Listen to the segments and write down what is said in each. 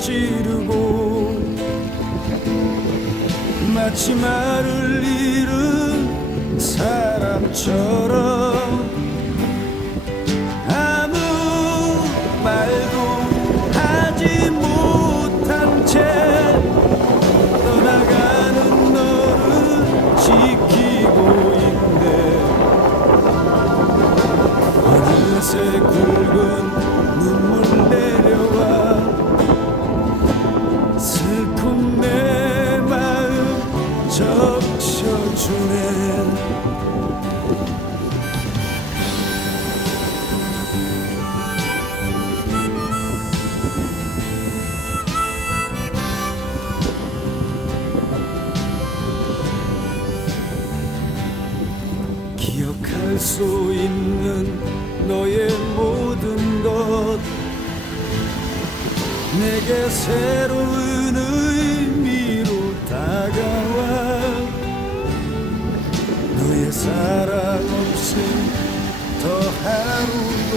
찌르고 마치 말을 잃은 사람처럼 아무 말도 하지 못한 채 떠나가는 너를 지키고 있네. 어느새 굵은 수 있는 너의 모든 것. 내게 새로운 의미로 다가와. 너의 사랑 없이 더 하루도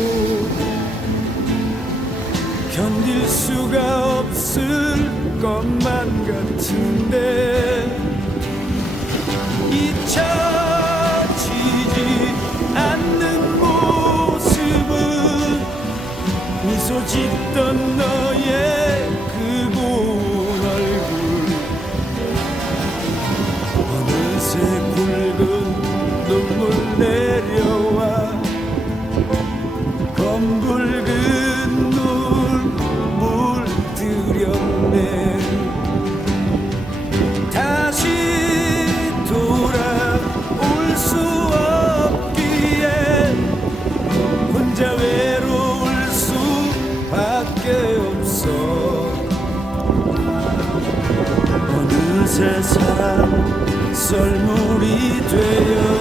견딜 수가 없을 것만 같은데 미소 짓던 너의 그 고운 얼굴. 어느새 굵은 눈물 내려와 검붉은 눈물 들였네. 다시 돌아올 수 없기에 혼자 외 어느새 사랑 썰물이 되어